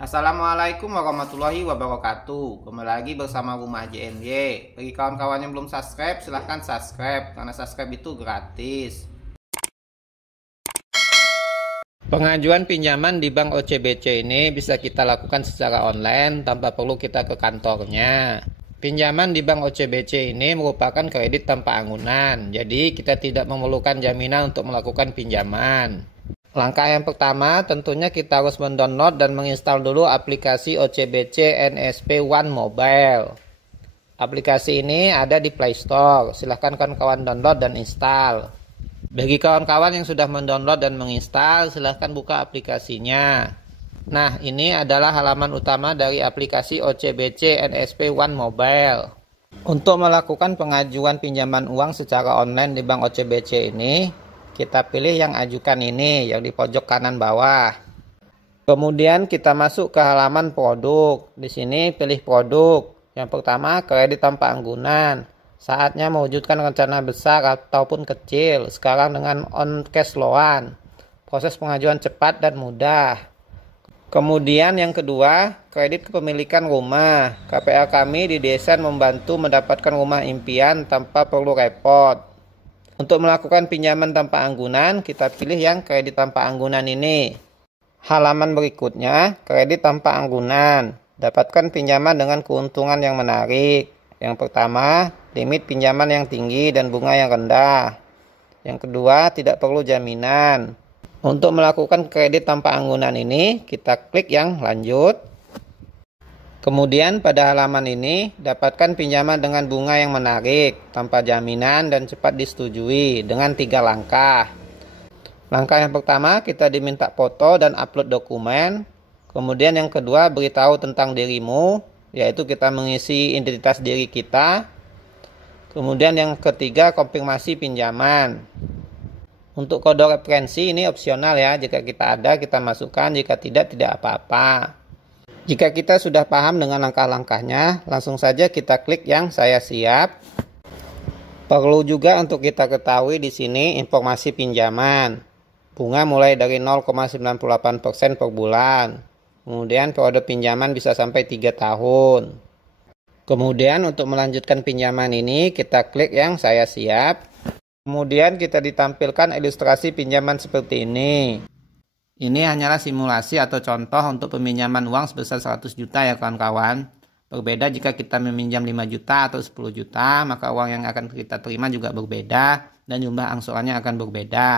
Assalamualaikum warahmatullahi wabarakatuh. Kembali lagi bersama Rumah JNY. Bagi kawan-kawan yang belum subscribe, silahkan subscribe karena subscribe itu gratis. Pengajuan pinjaman di Bank OCBC ini bisa kita lakukan secara online tanpa perlu kita ke kantornya. Pinjaman di Bank OCBC ini merupakan kredit tanpa anggunan, jadi kita tidak memerlukan jaminan untuk melakukan pinjaman. Langkah yang pertama tentunya kita harus mendownload dan menginstal dulu aplikasi OCBC NSP One Mobile. Aplikasi ini ada di Play Store, silahkan kawan-kawan download dan install. Bagi kawan-kawan yang sudah mendownload dan menginstal, silahkan buka aplikasinya. Nah, ini adalah halaman utama dari aplikasi OCBC NSP One Mobile. Untuk melakukan pengajuan pinjaman uang secara online di Bank OCBC ini, kita pilih yang ajukan ini, yang di pojok kanan bawah. Kemudian kita masuk ke halaman produk. Di sini pilih produk. Yang pertama, kredit tanpa anggunan. Saatnya mewujudkan rencana besar ataupun kecil. Sekarang dengan on cash loan. Proses pengajuan cepat dan mudah. Kemudian yang kedua, kredit kepemilikan rumah. KPR kami didesain membantu mendapatkan rumah impian tanpa perlu repot. Untuk melakukan pinjaman tanpa anggunan, kita pilih yang kredit tanpa anggunan ini. Halaman berikutnya, kredit tanpa anggunan. Dapatkan pinjaman dengan keuntungan yang menarik. Yang pertama, limit pinjaman yang tinggi dan bunga yang rendah. Yang kedua, tidak perlu jaminan. Untuk melakukan kredit tanpa anggunan ini, kita klik yang lanjut. Kemudian pada halaman ini, dapatkan pinjaman dengan bunga yang menarik, tanpa jaminan dan cepat disetujui dengan 3 langkah. Langkah yang pertama, kita diminta foto dan upload dokumen. Kemudian yang kedua, beritahu tentang dirimu, yaitu kita mengisi identitas diri kita. Kemudian yang ketiga, konfirmasi pinjaman. Untuk kode referensi ini opsional ya, jika kita ada kita masukkan, jika tidak apa-apa. Jika kita sudah paham dengan langkah-langkahnya, langsung saja kita klik yang saya siap. Perlu juga untuk kita ketahui di sini informasi pinjaman. Bunga mulai dari 0,98% per bulan. Kemudian periode pinjaman bisa sampai 3 tahun. Kemudian untuk melanjutkan pinjaman ini kita klik yang saya siap. Kemudian kita ditampilkan ilustrasi pinjaman seperti ini. Ini hanyalah simulasi atau contoh untuk peminjaman uang sebesar 100 juta ya kawan-kawan. Berbeda jika kita meminjam 5 juta atau 10 juta, maka uang yang akan kita terima juga berbeda dan jumlah angsurannya akan berbeda.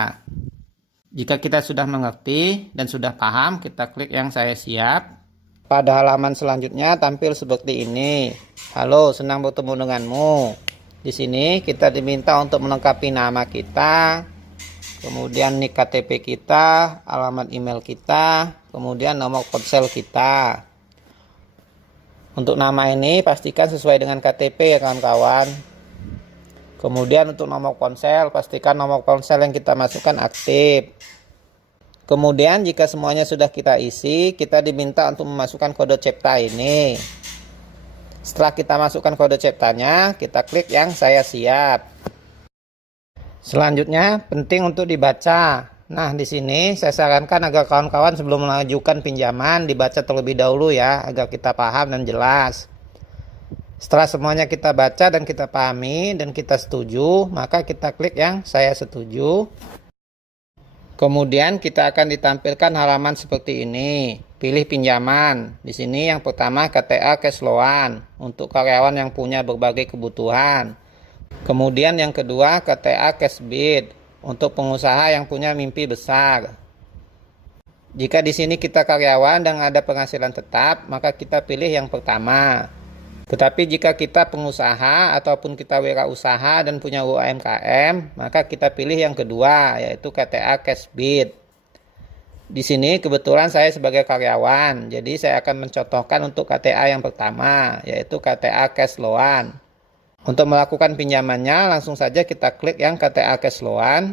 Jika kita sudah mengerti dan sudah paham, kita klik yang saya siap. Pada halaman selanjutnya tampil seperti ini. Halo, senang bertemu denganmu. Di sini kita diminta untuk melengkapi nama kita, kemudian nik KTP kita, alamat email kita, kemudian nomor ponsel kita. Untuk nama ini pastikan sesuai dengan KTP ya kawan-kawan. Kemudian untuk nomor ponsel, pastikan nomor ponsel yang kita masukkan aktif. Kemudian jika semuanya sudah kita isi, kita diminta untuk memasukkan kode CEPTA ini. Setelah kita masukkan kode CEPTA-nya, kita klik yang saya siap. Selanjutnya, penting untuk dibaca. Nah, di sini saya sarankan agar kawan-kawan sebelum mengajukan pinjaman dibaca terlebih dahulu ya, agar kita paham dan jelas. Setelah semuanya kita baca dan kita pahami dan kita setuju, maka kita klik yang saya setuju. Kemudian kita akan ditampilkan halaman seperti ini. Pilih pinjaman. Di sini yang pertama KTA cash loan untuk karyawan yang punya berbagai kebutuhan. Kemudian yang kedua KTA cash bid untuk pengusaha yang punya mimpi besar. Jika di sini kita karyawan dan ada penghasilan tetap, maka kita pilih yang pertama. Tetapi jika kita pengusaha ataupun kita wirausaha dan punya UMKM, maka kita pilih yang kedua, yaitu KTA cash bid. Di sini kebetulan saya sebagai karyawan, jadi saya akan mencontohkan untuk KTA yang pertama, yaitu KTA cash loan. Untuk melakukan pinjamannya, langsung saja kita klik yang KTA cash loan.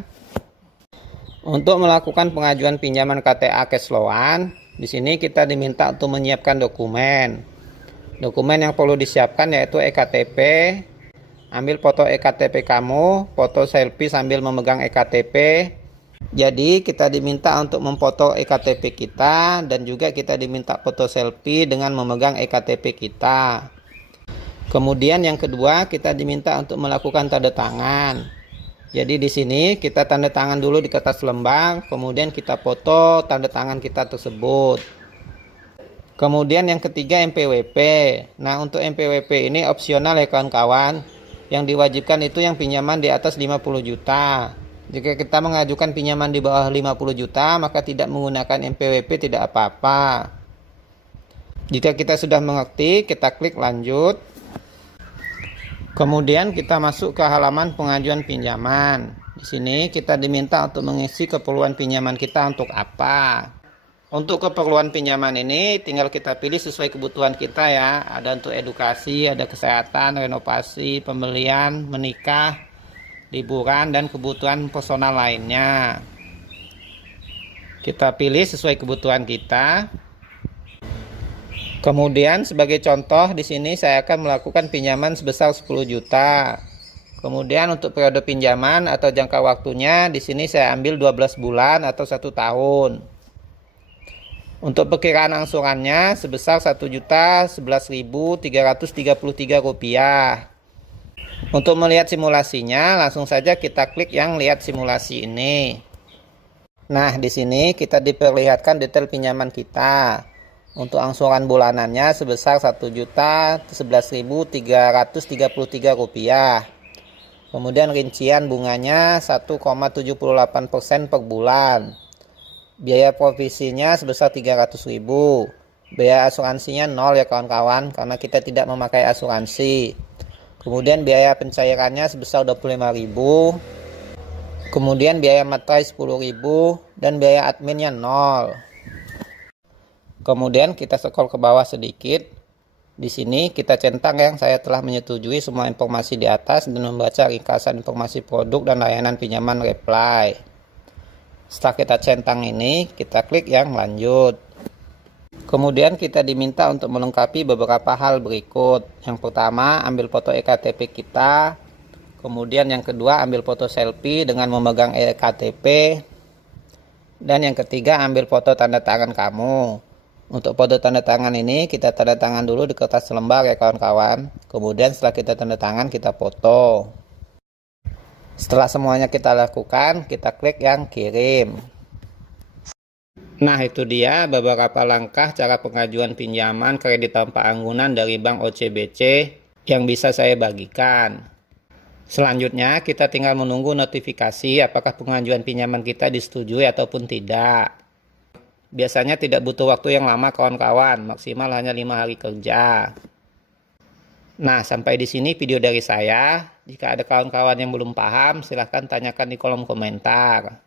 Untuk melakukan pengajuan pinjaman KTA cash loan, di sini kita diminta untuk menyiapkan dokumen. Dokumen yang perlu disiapkan yaitu eKTP. Ambil foto eKTP kamu, foto selfie sambil memegang eKTP. Jadi kita diminta untuk memfoto ektp kita dan juga kita diminta foto selfie dengan memegang ektp kita. Kemudian yang kedua kita diminta untuk melakukan tanda tangan. Jadi di sini kita tanda tangan dulu di kertas lembar, kemudian kita foto tanda tangan kita tersebut. Kemudian yang ketiga MPWP. Nah untuk MPWP ini opsional ya kawan-kawan. Yang diwajibkan itu yang pinjaman di atas 50 juta. Jika kita mengajukan pinjaman di bawah 50 juta, maka tidak menggunakan MPWP tidak apa-apa. Jika kita sudah mengerti, kita klik lanjut. Kemudian kita masuk ke halaman pengajuan pinjaman. Di sini kita diminta untuk mengisi keperluan pinjaman kita untuk apa. Untuk keperluan pinjaman ini tinggal kita pilih sesuai kebutuhan kita ya. Ada untuk edukasi, ada kesehatan, renovasi, pembelian, menikah, liburan, dan kebutuhan personal lainnya. Kita pilih sesuai kebutuhan kita. Kemudian sebagai contoh di sini saya akan melakukan pinjaman sebesar 10 juta. Kemudian untuk periode pinjaman atau jangka waktunya di sini saya ambil 12 bulan atau 1 tahun. Untuk perkiraan angsurannya sebesar Rp1.011.333. Untuk melihat simulasinya, langsung saja kita klik yang lihat simulasi ini. Nah, di sini kita diperlihatkan detail pinjaman kita. Untuk angsuran bulanannya sebesar Rp1.011.333. Kemudian rincian bunganya 1,78% per bulan. Biaya provisinya sebesar Rp300.000. Biaya asuransinya 0 ya kawan-kawan, karena kita tidak memakai asuransi. Kemudian biaya pencairannya sebesar Rp25.000. Kemudian biaya materai Rp10.000 dan biaya adminnya 0. Kemudian kita scroll ke bawah sedikit. Di sini kita centang yang saya telah menyetujui semua informasi di atas dan membaca ringkasan informasi produk dan layanan pinjaman reply. Setelah kita centang ini, kita klik yang lanjut. Kemudian kita diminta untuk melengkapi beberapa hal berikut. Yang pertama, ambil foto ektp kita. Kemudian yang kedua, ambil foto selfie dengan memegang ektp. Dan yang ketiga, ambil foto tanda tangan kamu. Untuk foto tanda tangan ini, kita tanda tangan dulu di kertas lembar ya kawan-kawan. Kemudian setelah kita tanda tangan, kita foto. Setelah semuanya kita lakukan, kita klik yang kirim. Nah, itu dia beberapa langkah cara pengajuan pinjaman kredit tanpa anggunan dari Bank OCBC yang bisa saya bagikan. Selanjutnya, kita tinggal menunggu notifikasi apakah pengajuan pinjaman kita disetujui ataupun tidak. Biasanya tidak butuh waktu yang lama kawan-kawan, maksimal hanya 5 hari kerja. Nah, sampai di sini video dari saya. Jika ada kawan-kawan yang belum paham, silahkan tanyakan di kolom komentar.